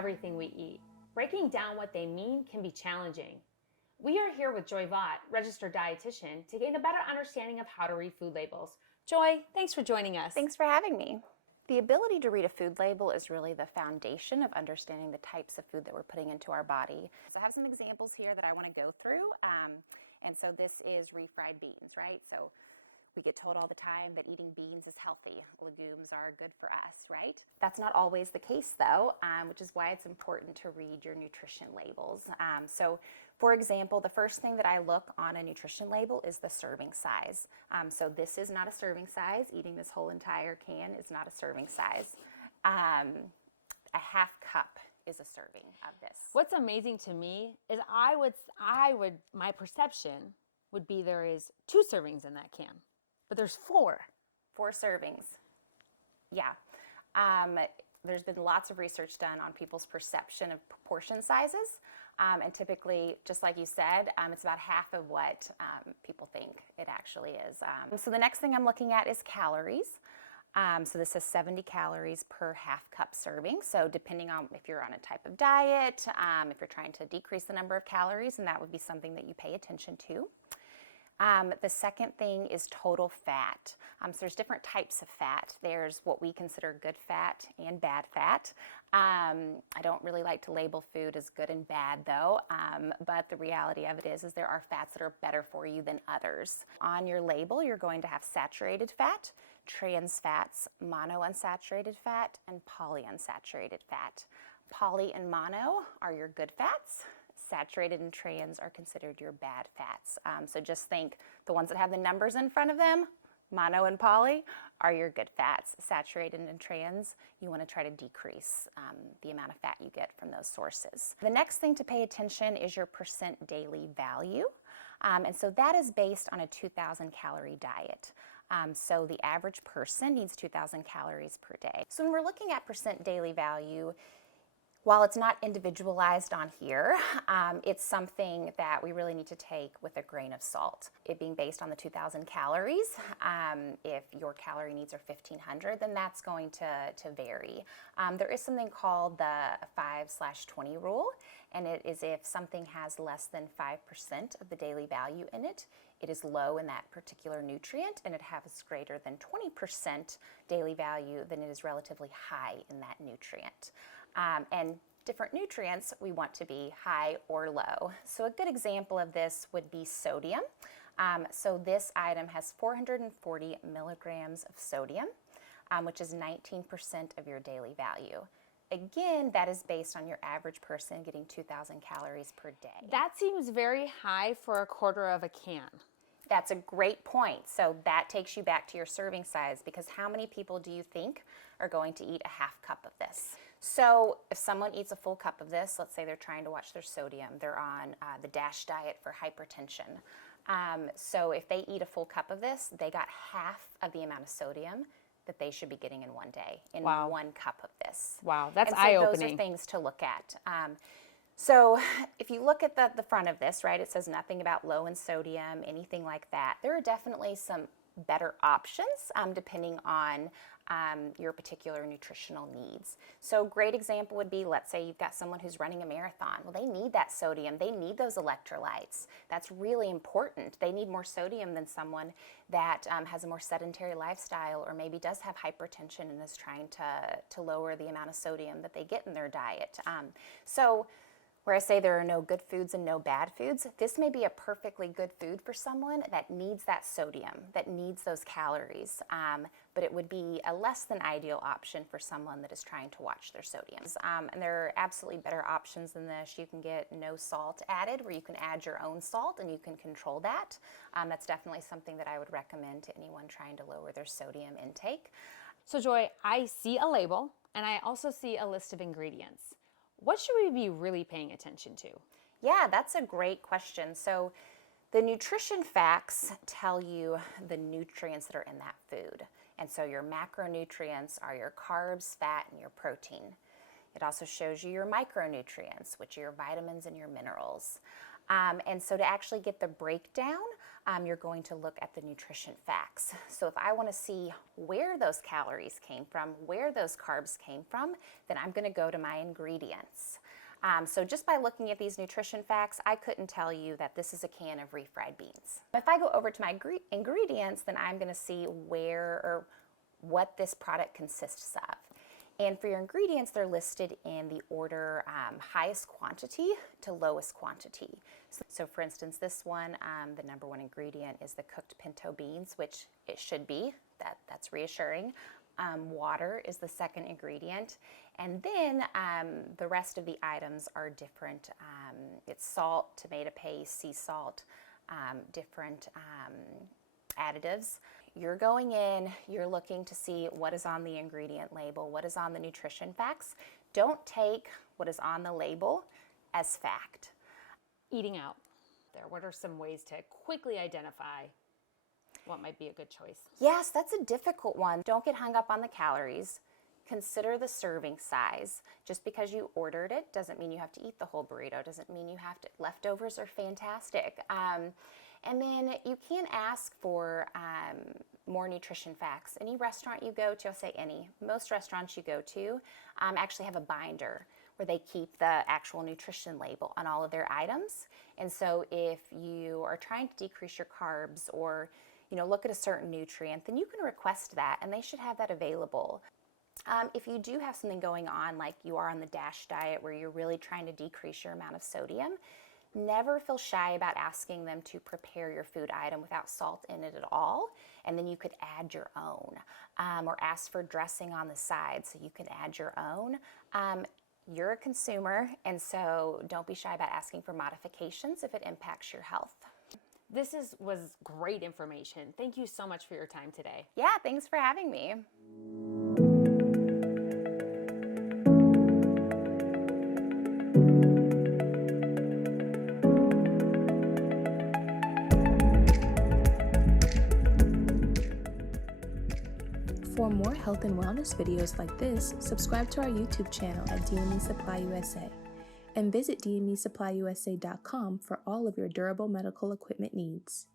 everything we eat. Breaking down what they mean can be challenging. We are here with Joy Vaught, registered dietitian, to gain a better understanding of how to read food labels. Joy, thanks for joining us. Thanks for having me. The ability to read a food label is really the foundation of understanding the types of food that we're putting into our body. So I have some examples here that I want to go through. And so this is refried beans, right? So we get told all the time that eating beans is healthy. Legumes are good for us, right? That's not always the case though, which is why it's important to read your nutrition labels. So for example, the first thing that I look on a nutrition label is the serving size. So this is not a serving size. Eating this whole entire can is not a serving size. A half cup is a serving of this. What's amazing to me is my perception would be there is 2 servings in that can. But there's 4. 4 servings. Yeah. There's been lots of research done on people's perception of portion sizes. And typically, just like you said, it's about half of what people think it actually is. So the next thing I'm looking at is calories. So this is 70 calories per half cup serving. So depending on if you're on a type of diet, if you're trying to decrease the number of calories, then that would be something that you pay attention to. The second thing is total fat. So there's different types of fat. There's what we consider good fat and bad fat. I don't really like to label food as good and bad though, but the reality of it is there are fats that are better for you than others. On your label, you're going to have saturated fat, trans fats, monounsaturated fat, and polyunsaturated fat. Poly and mono are your good fats. Saturated and trans are considered your bad fats. So just think the ones that have the numbers in front of them, mono and poly, are your good fats. Saturated and trans, you want to try to decrease the amount of fat you get from those sources. The next thing to pay attention is your percent daily value. And so that is based on a 2,000 calorie diet. So the average person needs 2,000 calories per day. So when we're looking at percent daily value, while it's not individualized on here, it's something that we really need to take with a grain of salt. It being based on the 2,000 calories, if your calorie needs are 1,500, then that's going to vary. There is something called the 5/20 rule, and it is if something has less than 5% of the daily value in it, it is low in that particular nutrient, and it has greater than 20% daily value, then it is relatively high in that nutrient. And different nutrients we want to be high or low. So a good example of this would be sodium. So this item has 440 milligrams of sodium, which is 19% of your daily value. Again, that is based on your average person getting 2,000 calories per day. That seems very high for a quarter of a can. That's a great point. So that takes you back to your serving size, because how many people do you think are going to eat a half cup of this? So if someone eats a full cup of this, let's say they're trying to watch their sodium, they're on the DASH diet for hypertension. So if they eat a full cup of this, they got half of the amount of sodium that they should be getting in one day, in one cup of this. Wow, that's and so eye-opening. those are things to look at. So if you look at the front of this, right, it says nothing about low in sodium, anything like that. There are definitely some better options depending on your particular nutritional needs. So a great example would be, let's say you've got someone who's running a marathon. Well, they need that sodium. They need those electrolytes. That's really important. They need more sodium than someone that has a more sedentary lifestyle, or maybe does have hypertension and is trying to lower the amount of sodium that they get in their diet. So where I say there are no good foods and no bad foods, this may be a perfectly good food for someone that needs that sodium, that needs those calories, but it would be a less than ideal option for someone that is trying to watch their sodiums. And there are absolutely better options than this. You can get no salt added, where you can add your own salt and you can control that. That's definitely something that I would recommend to anyone trying to lower their sodium intake. So Joy, I see a label and I also see a list of ingredients. What should we be really paying attention to? Yeah, that's a great question. So the nutrition facts tell you the nutrients that are in that food. And so your macronutrients are your carbs, fat, and your protein. It also shows you your micronutrients, which are your vitamins and your minerals. And so to actually get the breakdown you're going to look at the nutrition facts. So if I want to see where those calories came from, where those carbs came from, then I'm going to go to my ingredients. So just by looking at these nutrition facts, I couldn't tell you that this is a can of refried beans. If I go over to my ingredients, then I'm going to see where or what this product consists of. And for your ingredients, they're listed in the order highest quantity to lowest quantity. So for instance, this one, the number one ingredient is the cooked pinto beans, which it should be. That's reassuring. Water is the second ingredient. And then the rest of the items are different. It's salt, tomato paste, sea salt, different additives. You're going in, you're looking to see what is on the ingredient label, what is on the nutrition facts. Don't take what is on the label as fact. Eating out there, what are some ways to quickly identify what might be a good choice? Yes, that's a difficult one. Don't get hung up on the calories. Consider the serving size. Just because you ordered it doesn't mean you have to eat the whole burrito, doesn't mean you have to. Leftovers are fantastic. And then you can ask for more nutrition facts. Any restaurant you go to, I'll say any, most restaurants you go to actually have a binder where they keep the actual nutrition label on all of their items. And so if you are trying to decrease your carbs or look at a certain nutrient, then you can request that and they should have that available. If you do have something going on, like you are on the DASH diet where you're really trying to decrease your amount of sodium, never feel shy about asking them to prepare your food item without salt in it at all, and then you could add your own, or ask for dressing on the side so you can add your own. You're a consumer, and so don't be shy about asking for modifications if it impacts your health. This was great information. Thank you so much for your time today. Yeah, thanks for having me. For more health and wellness videos like this, subscribe to our YouTube channel at DME Supply USA and visit DMESupplyUSA.com for all of your durable medical equipment needs.